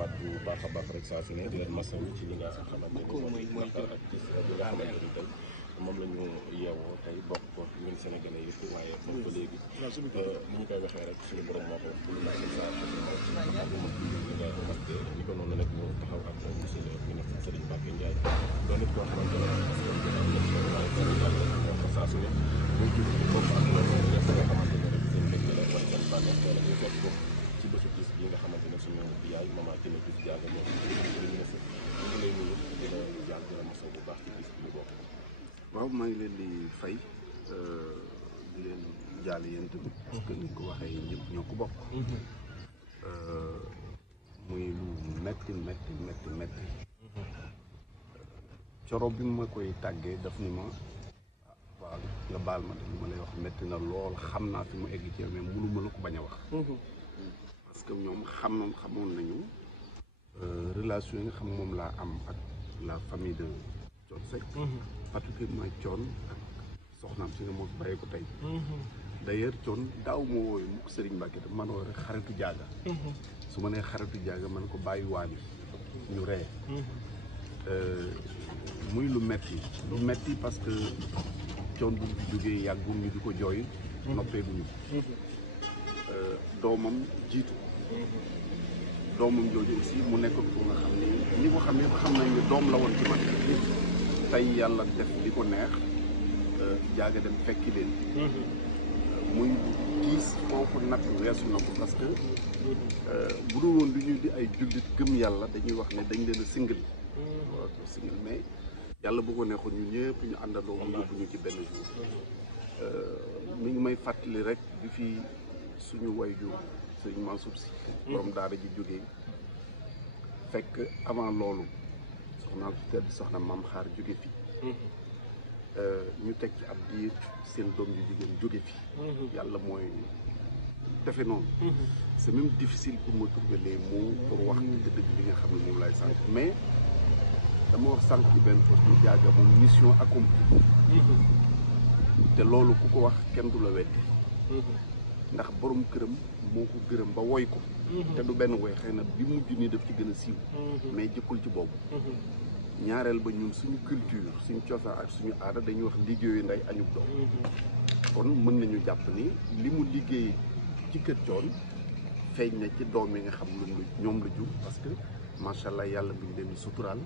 waat bu baax a baax rek saa su ne di leen masawu ci li nga xamante ni mooy naqar ak gis bi nga xamante ni tey moom la ñu yeewoo tey bokk ko ñun Sénégalais yëpp waaye bokk ba léegi ni ñu koy waxee rek suñu borom moo ko wax pour na seen saa ni ko noonu nag ñu taxaw ak monsieur le ministre Serigne Mbacké Ndiaye doon nit koo xamante ne saa su ne muy jug foofu ak loolu ñëpp nga xamante ne rek seen mbégte la wala seen bànneex wala ñu fekk ko ci bésu tiis bi nga xamante ne suñu yaay maman Kine Diouf Diaga moom ministre ñu ngi lay nuyu di la jaal di la mosoo bu baax ci tiis bi ñu bokk. waaw maa ngi leen di fay di leen jaale yéen tamit parce que ni ko waxee ñëpp ñoo ko bokk muy lu metti coro bi ma koy tàggee daf ni ma waaw nga baal ma de li ma lay wax metti na lool xam naa fi mu egg ci mais mënuma la ko bañ a wax parce que ñoom xamoon nañu relation yi nga xam moom laa am ak la famille de Thione Seck particulièrement Thione ak soxnaam si nga moo bàyyi ko tey d'ailleurs Thione daaw ma wooyu mukk Serigne Mbacké daf man woo rek xaritu Diaga su ma nee xaritu Diaga man ko bàyyi waani ñu ree muy lu metti parce que Thione bu jógee yàggul ñu di ko jooy noppee duñu doomam jiitu doomam jooju aussi mu nekk ko nga xam ni ñi ko xam ne xam nañ ne doom la woon ci man tey yàlla def di ko neex Diaga dem fekki leen muy kiis foofu natt weesu na ko parce que bu dul woon lu ñuy di ay jullit gëm yàlla dañuy wax ne dañ leen a singal mais yàlla bu ko neexoon ñu ñëpp ñu àndandoo mu yóbbu ñu ci benn jour mi ngi may fàttali rek bi fi suñu wayjur sëñ Mansour Sy borom daara ji jógee fekk avant loolu soxna tedd soxna Maam Xaar jóge fi ñu teg ci ab diir seen doom yu jigéen jóge fi yàlla mooy defe noonu c'est même difficile pour me trouver les mots pour wax dëgg li nga xam ne moom laay sànq mais dama wax sànq ci benn poste ñu Diaga moom mission accomplie te loolu ku ko wax kenn du la weddi ndax borom këram moo ko gërëm ba woy ko te du benn woy xëy na bi mujj nii daf ci gën a siiw mais jëkkul ci boobu ñaareel ba ñun suñu culture suñu cosaan ak suñu aada dañuy wax liggéeyu ndey añub doom kon mën nañu jàpp ni li mu liggéey ci kër Thione feeñ na ci doom yi nga xam lu ñoom la jur parce que macha allah yàlla bi ñu leen di suturaal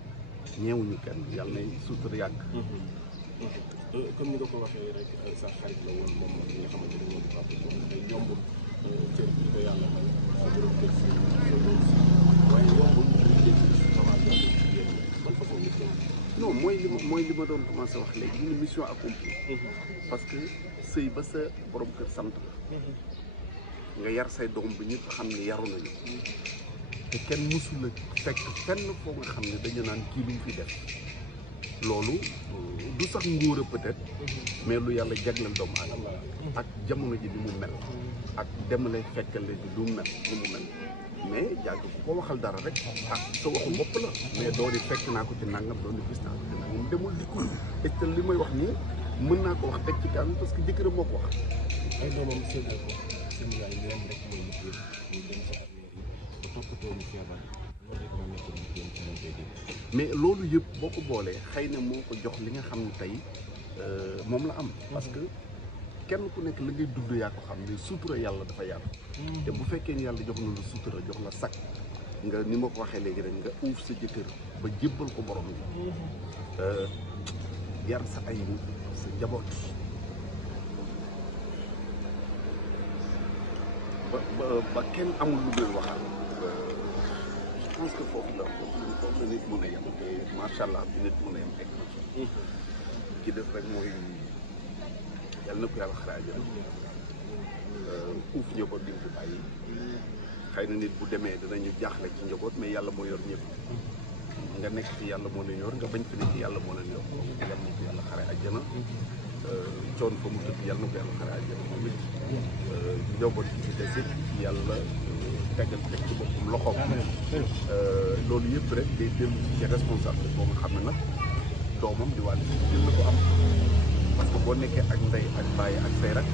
ñeewuñu kenn yàlla nay sutura yàgg comme ni nga ko waxee rek sa xarit la woon moom li nga xamante ne moom di Papa Thione day yombul cër bi ko yàlla may sa borom kër si waaye yombul ñu dégg ban façon nit la non mooy li ma doon commencé wax léegi une mission accomplie parce que sëy ba sa borom kër sant la nga yar say doom bi ñëpp xam ne yaru nañu te kenn mësul la fekk fenn foo nga xam ne dañu naan kii lu mu fi def loolu du sax ngóor a peut-être mais lu yàlla jagleel doomu aadama ak jamono ji ni mu mel ak demale fekkale bi du mel ni mu mel mais Diaga ku ko waxal dara rek ah sa waxu bopp la mais doo di fekk naa ko ci nangam doo di gis naa ko ci nangam demul dikkul et que li may wax nii mën naa ko wax teg ci kanam parce que jëkkëram moo ko wax ay doomam séddale ko seen yaay leen rek mooy liggéey ñu dem sa affaire yi ba toppatoo ñu feebar loolu rek moo nekk liggéeyam ci lañ koy dégg mais loolu yëpp boo ko boolee xëy na moo ko jox li nga xam ne tey moom la am parce que kenn ku nekk la ngay dund yaa ko xam ne sutura yàlla dafa yaatu te bu fekkee ni yàlla jox na la sutura jox la sakk nga ni ma ko waxee léegi rek nga uuf sa jëkkër ba jébbal ko borom bi yar sa ay sa njaboot ba kenn amul lu leen waxal je pense que foofu la nit mën a yem te macha allah bi nit mën a yem egg na ci def rek mooy yàlla na ko yàlla xare àjjana uuf njaboot di ko bàyyi xëy na nit bu demee danañu jaaxle ci njaboot mais yàlla moo yor ñëpp nga nekk ci yàlla moo leen yor nga bañ fi nekk yàlla moo leen yor yàlla na ko yàlla xare àjjana Thione fa mu tëdd yàlla na ko yàlla xare àjjana moom it njaboot ci des it yàlla tegal teg ci boppam loxoom loolu yëpp rek day dellu ci responsable boo nga xam ne nag doomam di wàll jël na ko am parce que boo nekkee ak ndey ak bàyyi ak say rak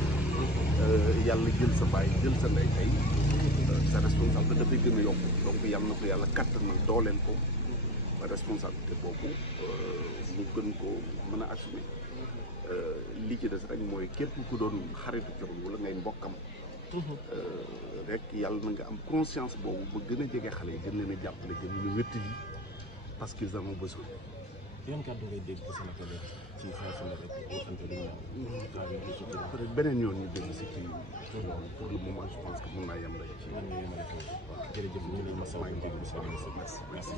yàlla jël sa bàyyi jël sa ndey tey sa responsabilité dafay gën a yokk donc yàlla na ko yàlla kattanal dooleel ko ba responsabilité boobu mu gën ko mën a assumer li ci des rek mooy képp ku doon xaritu Thione wala ngay mbokkam rek yàlla na nga am conscience boobu ba gën a jege xale yi gën leen a jàppale gën leen a wéttali parce qu'ils en ont besoin. yan kàddu ngay dégg ci Sénégal ci saa su ne rek waxante li ñu peut être beneen yoon ñu dégg si ci loolu pour le moment je pense que mun naa yem rek ci. jërëjëf ñu ngi lay masawu. maa ngi déglu si merci.